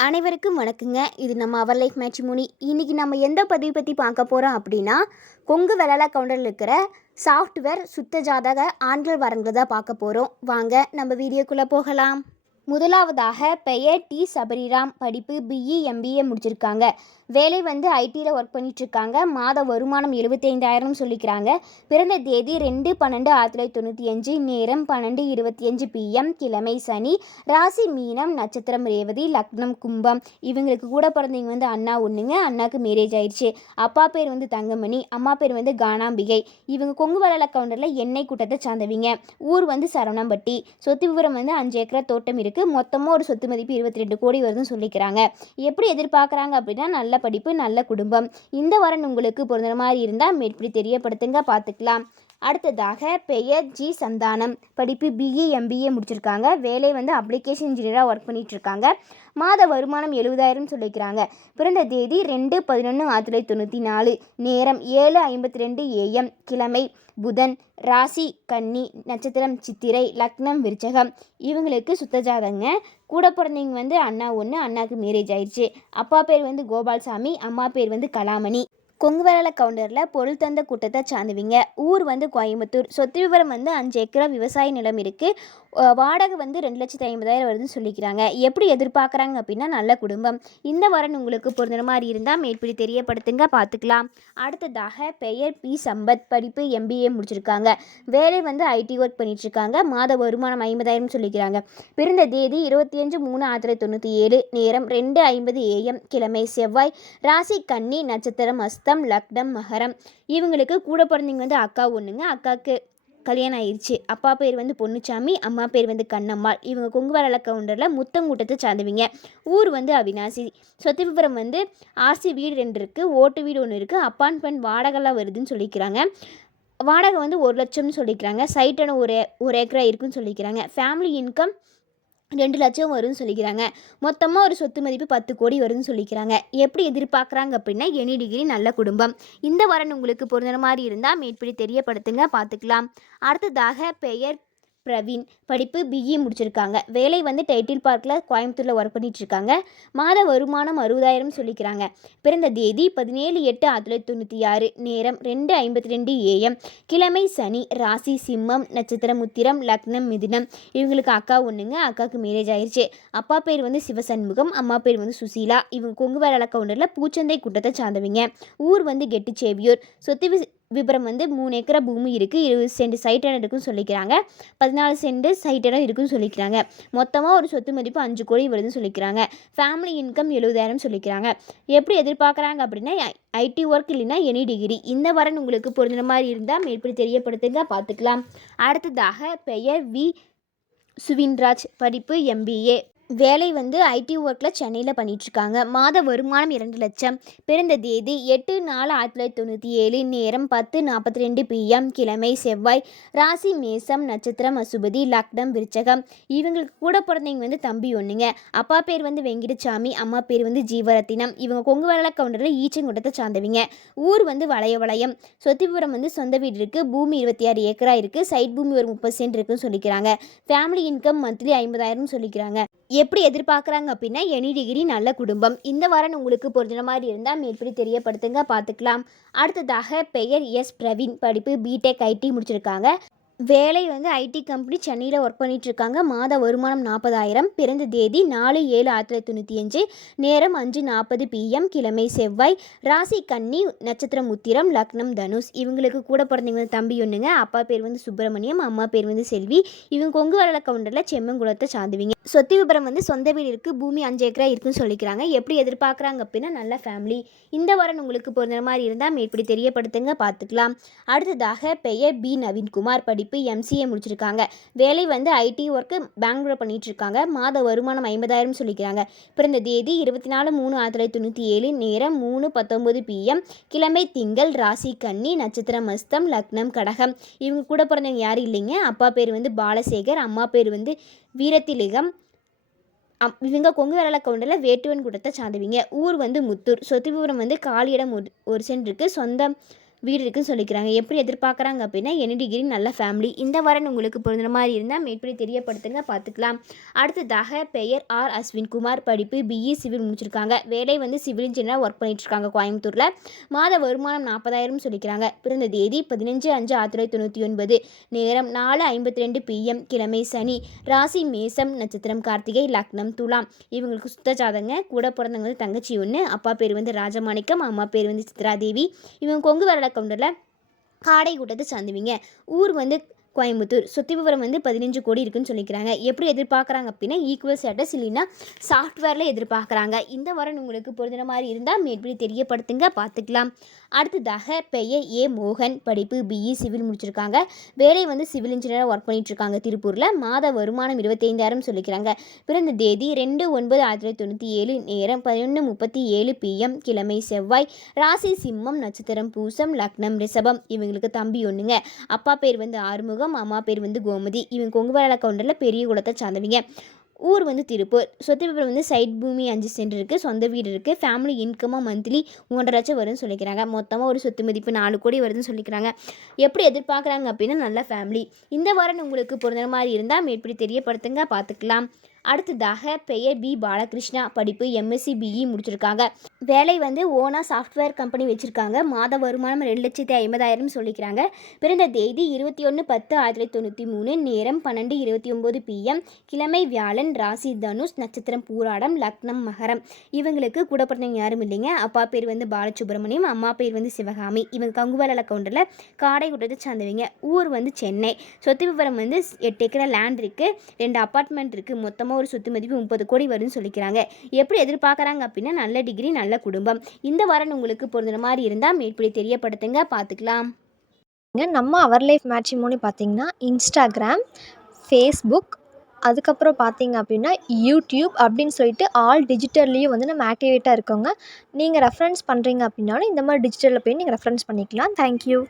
அனைவருக்கும் வணக்கங்க. இது நம்ம அவர் லைஃப் மேட்ரிமோனி. இன்றைக்கி நம்ம எந்த பதிவு பற்றி பார்க்க போகிறோம் அப்படின்னா, கொங்கு வெள்ளாள கவுண்டரில் இருக்கிற சாஃப்ட்வேர் சுத்த ஜாதக ஆண்கள் வரன்கள் தான் பார்க்க போகிறோம். வாங்க நம்ம வீடியோக்குள்ளே போகலாம். முதலாவதாக பெயர் டி சபரிராம். படிப்பு பிஇ எம்பிஏ முடிச்சிருக்காங்க. வேலை ஐடியில் ஒர்க் பண்ணிகிட்ருக்காங்க. மாத வருமானம் 75,000 சொல்லிக்கிறாங்க. பிறந்த தேதி 2/12/1995. நேரம் 12:25 PM. கிழமை சனி. ராசி மீனம். நட்சத்திரம் ரேவதி. லக்னம் கும்பம். இவங்களுக்கு கூட பிறந்தவங்க அண்ணா ஒன்றுங்க. அண்ணாக்கு மேரேஜ் ஆயிடுச்சு. அப்பா பேர் தங்கமணி. அம்மா பேர் கானாம்பிகை. இவங்க கொங்கு வெள்ளாள கவுண்டரில் எண்ணெய் கூட்டத்தை சார்ந்தவங்க. ஊர் சரவணம்பட்டி. சொத்து விவரம் 5 ஏக்கர் தோட்டம் இருக்குது. மொத்தமாக ஒரு சொத்து மதிப்பு 22 கோடி வருதுன்னு சொல்லிக்கிறாங்க. எப்படி எதிர்பார்க்குறாங்க அப்படின்னா, நல்ல படிப்பு, நல்ல குடும்பம். இந்த வரன் உங்களுக்கு பொருந்துற மாதிரி இருந்தால் மேற்படி தெரியப்படுத்துங்க, பார்த்துக்கலாம். அடுத்ததாக பெயர் ஜி சந்தானம். படிப்பு பிஇ எம்பிஏ முடிச்சிருக்காங்க. வேலை அப்ளிகேஷன் இன்ஜினியராக ஒர்க் பண்ணிகிட்ருக்காங்க. மாத வருமானம் 70,000 சொல்லிக்கிறாங்க. பிறந்த தேதி 2/11/1994. நேரம் 7:52 AM. கிழமை புதன். ராசி கன்னி. நட்சத்திரம் சித்திரை. லக்னம் விருச்சகம். இவங்களுக்கு சுத்தஜாதங்க. கூட பிறந்தவங்க அண்ணா ஒன்று. அண்ணாக்கு மேரேஜ் ஆயிடுச்சு. அப்பா பேர் கோபால்சாமி. அம்மா பேர் கலாமணி. கொங்கு வெள்ளாள கவுண்டரில் பொருள் தந்த கூட்டத்தை சார்ந்தவங்க. ஊர் கோயம்புத்தூர். சொத்து விவரம் 5 ஏக்கர் விவசாய நிலம் இருக்குது. வாடகை 2,50,000 வருதுன்னு சொல்லிக்கிறாங்க. எப்படி எதிர்பார்க்குறாங்க அப்படின்னா, நல்ல குடும்பம். இந்த வரன் உங்களுக்கு பொருந்துற மாதிரி இருந்தால் மேற்படி தெரியப்படுத்துங்க, பார்த்துக்கலாம். அடுத்ததாக பெயர் பி சம்பத். படிப்பு எம்பிஏ முடிச்சிருக்காங்க. வேலை ஐடி ஒர்க் பண்ணிகிட்ருக்காங்க. மாத வருமானம் 50,000 சொல்லிக்கிறாங்க. பிறந்த தேதி 25/3/1997. நேரம் 2:50 AM. கிழமை செவ்வாய். ராசி கன்னி. நட்சத்திரம் அஸ்தம். லக்னம் மகரம். இவங்களுக்கு கூட பிறந்தவங்க அக்கா ஒன்றுங்க. அக்காவுக்கு கல்யாணம் ஆயிடுச்சு. அப்பா பேர் பொன்னுச்சாமி. அம்மா பேர் கண்ணம்மாள். இவங்க கொங்கு வெள்ளாள கவுண்டரில் முத்தங்கூட்டத்தை சார்ந்தவங்க. ஊர் அவினாசி. சொத்து விவரம் ஆர்சி வீடு 2 இருக்குது. ஓட்டு வீடு 1 இருக்குது. அப்பார்ட்மெண்ட் வாடகைலாம் வருதுன்னு சொல்லிக்கிறாங்க. வாடகை 1,00,000 சொல்லிக்கிறாங்க. சைட்டான ஒரு ஏக்கரா இருக்குன்னு சொல்லிக்கிறாங்க. ஃபேமிலி இன்கம் 2 லட்சம் வரும்னு சொல்லிக்கிறாங்க. மொத்தமாக ஒரு சொத்து மதிப்பு 10 கோடி வருதுன்னு சொல்லிக்கிறாங்க. எப்படி எதிர்பார்க்குறாங்க அப்படின்னா, எனி டிகிரி, நல்ல குடும்பம். இந்த வரன் உங்களுக்கு பொருந்துற மாதிரி இருந்தால் மேற்படி தெரியப்படுத்துங்க, பார்த்துக்கலாம். அடுத்ததாக பெயர் பிரவீன். படிப்பு பிஇ முடிச்சிருக்காங்க. வேலை டைட்டில் பார்க்கில் கோயம்புத்தூரில் ஒர்க் பண்ணிகிட்ருக்காங்க. மாத வருமானம் 60,000 சொல்லிக்கிறாங்க. பிறந்த தேதி 17/8/1996. நேரம் 2:52 AM. கிழமை சனி. ராசி சிம்மம். நட்சத்திரம் உத்திரம். லக்னம் மிதுனம். இவங்களுக்கு அக்கா ஒன்றுங்க. அக்காவுக்கு மேரேஜ் ஆயிடுச்சு. அப்பா பேர் சிவசண்முகம். அம்மா பேர் சுசீலா. இவங்க கொங்கு வெள்ளாள கவுண்டரில் பூச்சந்தை கூட்டத்தை சார்ந்தவங்க. ஊர் கெட்டிச்சேவியூர். சொத்து விபரம் 3 ஏக்கர் பூமி இருக்குது. 20 சென்ட் சைட் இடம் இருக்குன்னு சொல்லிக்கிறாங்க. 14 சென்ட் சைட் இடம் இருக்குன்னு சொல்லிக்கிறாங்க. மொத்தமாக ஒரு சொத்து மதிப்பு 5 கோடி வருதுன்னு சொல்லிக்கிறாங்க. ஃபேமிலி இன்கம் 70,000 சொல்லிக்கிறாங்க. எப்படி எதிர்பார்க்குறாங்க அப்படின்னா, ஐடி ஒர்க் இல்லைன்னா எனி டிகிரி. இந்த வரன் உங்களுக்கு பொருந்துற மாதிரி இருந்தால் மேற்படி தெரியப்படுத்துங்க, பார்த்துக்கலாம். அடுத்ததாக பெயர் வி சுவின்ராஜ். படிப்பு எம்பிஏ. வேலை ஐடி ஒர்க்கில் சென்னையில் பண்ணிகிட்ருக்காங்க. மாத வருமானம் 2 லட்சம். பிறந்த தேதி 8/4/1997. நேரம் 10:42 PM. கிழமை செவ்வாய். ராசி மேசம். நட்சத்திரம் அசுபதி. லக்னம் விருச்சகம். இவங்களுக்கு கூட பிறந்தவங்க தம்பி ஒன்றுங்க. அப்பா பேர் வெங்கிடசாமி. அம்மா பேர் ஜீவரத்தினம். இவங்க கொங்கு வெள்ளாள கவுண்டரில் ஈச்சங்குட்டத்தை சார்ந்தவங்க. ஊர் வளையம். சொத்து விவரம் சொந்த வீடு இருக்குது. பூமி 26 ஏக்கரா இருக்குது. சைட் பூமி ஒரு 30 சென்ட் இருக்குன்னு சொல்லிக்கிறாங்க. ஃபேமிலி இன்கம் மந்த்லி 50,000 சொல்லிக்கிறாங்க. எப்படி எதிர்பார்க்குறாங்க அப்படின்னா, எனி டிகிரி, நல்ல குடும்பம். இந்த வாரம் உங்களுக்கு பொருந்துற மாதிரி இருந்தால் மேற்படி தெரியப்படுத்துங்க, பார்த்துக்கலாம். அடுத்ததாக பெயர் எஸ் பிரவீன். படிப்பு பிடெக் ஐடி முடிச்சிருக்காங்க. வேலை ஐடி கம்பெனி சென்னையில் ஒர்க் பண்ணிகிட்ருக்காங்க. மாத வருமானம் 40,000. பிறந்த தேதி 4/7/1995. நேரம் 5:40 PM. கிழமை செவ்வாய். ராசி கன்னி. நட்சத்திரம் உத்திரம். லக்னம் தனுஷ். இவங்களுக்கு கூட பிறந்தவங்க தம்பி ஒன்றுங்க. அப்பா பேர் சுப்பிரமணியம். அம்மா பேர் செல்வி. இவங்க கொங்கு வெள்ளாள கவுண்டரில் செம்மங்குளத்தை சார்ந்துவீங்க. சொத்து விபரம் சொந்த வீடு இருக்குது. பூமி 5 ஏக்கரா இருக்குன்னு சொல்லிக்கிறாங்க. எப்படி எதிர்பார்க்குறாங்க அப்படின்னா, நல்ல ஃபேமிலி. இந்த வாரம் உங்களுக்கு பொருந்துற மாதிரி இருந்தால் மேற்படி தெரியப்படுத்துங்க, பார்த்துக்கலாம். அடுத்ததாக பெயர் பி நவீன்குமார். படிப்பு எம்சிஏ முடிச்சிருக்காங்க. வேலை ஐடி ஒர்க்கு பெங்களூரில் பண்ணிகிட்ருக்காங்க. மாத வருமானம் 50,000 சொல்லிக்கிறாங்க. பிறந்த தேதி 24/3/1997. நேரம் 3:19 PM. கிழமை திங்கள். ராசி கன்னி. நட்சத்திரம் அஸ்தம். லக்னம் கடகம். இவங்க கூட பிறந்தவங்க யாரும் இல்லைங்க. அப்பா பேர் பாலசேகர். அம்மா பேர் வீரத்திலிகம். இவங்க கொங்கு வெள்ளாள கவுண்டரில் வேட்டுவன் கூட்டத்தை சார்ந்தவங்க. ஊர் முத்தூர். சொத்து விவரம் காலியிடம் 1 சென்ட் இருக்குது. வீடு இருக்குன்னு சொல்லிக்கிறாங்க. எப்படி எதிர்பார்க்குறாங்க அப்படின்னா என்ன டிகிரி, நல்ல ஃபேமிலி. இந்த வரன் உங்களுக்கு பொருந்துற மாதிரி இருந்தால் மேற்படி தெரியப்படுத்துங்க, பார்த்துக்கலாம். அடுத்ததாக பெயர் ஆர் அஸ்வின்குமார், படிப்பு பிஇ சிவில் முடிச்சிருக்காங்க. வேலை வந்து சிவில் இன்ஜினியராக ஒர்க் பண்ணிட்டு இருக்காங்க கோயம்புத்தூரில். மாத வருமானம் 40,000 சொல்லிக்கிறாங்க. பிறந்த தேதி 15/5/1999, நேரம் 4:52 PM, கிழமை சனி, ராசி மேசம், நட்சத்திரம் கார்த்திகை, லக்னம் துலாம். இவங்களுக்கு சுத்த ஜாதகங்க. கூட பிறந்தவங்க வந்து தங்கச்சி ஒன்று, அப்பா பேர் வந்து ராஜமாணிக்கம், அம்மா பேர் வந்து சித்ராதேவி. இவங்க கொங்கு வரல கவுண்டரில் காடை கூட்டத்தை சார்ந்துவீங்க. ஊர் வந்து கோயம்புத்தூர். சொத்து விவரம் வந்து 15 கோடி இருக்குன்னு சொல்லிக்கிறாங்க. எப்படி எதிர்பார்க்குறாங்க அப்படின்னா ஈக்குவல் ஸ்டேட்டஸ் இல்லைன்னா சாஃப்ட்வேரில் எதிர்பார்க்குறாங்க. இந்த வரன் உங்களுக்கு பொருந்தின மாதிரி இருந்தால் மேற்படி தெரியப்படுத்துங்க, பார்த்துக்கலாம். அடுத்ததாக பெயர் ஏ மோகன், படிப்பு பிஇ சிவில் முடிச்சிருக்காங்க. வேலை வந்து சிவில் இன்ஜினியராக ஒர்க் பண்ணிட்டுருக்காங்க திருப்பூரில். மாத வருமானம் 25,000 சொல்லிக்கிறாங்க. பிறந்த தேதி 2/9/1997, நேரம் 11:37 PM, கிழமை செவ்வாய், ராசி சிம்மம், நட்சத்திரம் பூசம், லக்னம் ரிஷபம். இவங்களுக்கு தம்பி ஒன்றுங்க. அப்பா பேர் வந்து ஆறுமுகம், அம்மா பேர் வந்து கோமதி. இவங்க கொங்கு வேளாள கவுண்டரில் பெரிய குளத்தை சார்ந்தவங்க. ஊர் வந்து திருப்பூர். சொத்து விவரம் வந்து சைட் பூமி 5 சென்ட் இருக்குது, சொந்த வீடு இருக்குது. ஃபேமிலி இன்கமாக மந்த்லி 3.5 லட்சம் வரும்னு சொல்லிக்கிறாங்க. மொத்தமாக ஒரு சொத்து மதிப்பு 4 கோடி வருதுன்னு சொல்லிக்கிறாங்க. எப்படி எதிர்பார்க்குறாங்க அப்படின்னா நல்ல ஃபேமிலி. இந்த வாரம் உங்களுக்கு பொருந்துற மாதிரி இருந்தால் மேற்படி தெரியப்படுத்துங்க, பார்த்துக்கலாம். அடுத்ததாக பெயர் பி பாலகிருஷ்ணா, படிப்பு எம்எஸ்சி பிஇ முடிச்சிருக்காங்க. வேலை வந்து ஓனா சாஃப்ட்வேர் கம்பெனி வச்சுருக்காங்க. மாத வருமானம் 2,50,000 சொல்லிக்கிறாங்க. பிறந்த தேதி 21/10/1993, நேரம் 12:29 PM, கிழமை வியாழன், ராசி தனுஷ், நட்சத்திரம் பூராடம், லக்னம் மகரம். இவங்களுக்கு கூட பிறந்தவங்க யாரும் இல்லைங்க. அப்பா பேர் வந்து பாலசுப்ரமணியம், அம்மா பேர் வந்து சிவகாமி. இவங்க கங்குவேல கவுண்டரில் காடை கூட்டத்தை சார்ந்தவங்க. ஊர் வந்து சென்னை. சொத்து விவரம் வந்து 8 ஏக்கர் லேண்ட் இருக்குது, 2 அப்பார்ட்மெண்ட் இருக்குது. மொத்தமாக ஒரு சொத்து மதிப்பு 30 கோடி வரும்னு சொல்லிக்கிறாங்க. எப்படி எதிர்பார்க்குறாங்க அப்படின்னா நல்ல டிகிரி, நல்ல குடும்பம். இந்த வாரம் உங்களுக்கு பொருந்துற மாதிரி இருந்தால் மேற்படி தெரியப்படுத்துங்க, பார்த்துக்கலாம். நம்ம அவர் லைஃப் மேட்ரிமோனி பார்த்தீங்கன்னா இன்ஸ்டாகிராம், ஃபேஸ்புக், அதுக்கப்புறம் பார்த்தீங்க அப்படின்னா யூடியூப் அப்படின்னு சொல்லிட்டு ஆல் டிஜிட்டல்லையும் வந்து நம்ம ஆக்டிவேட்டாக இருக்கோங்க. நீங்கள் ரெஃபரன்ஸ் பண்ணுறீங்க அப்படின்னாலும் இந்த மாதிரி டிஜிட்டலில் போய் நீங்கள் ரெஃபரன்ஸ் பண்ணிக்கலாம். தேங்க்யூ.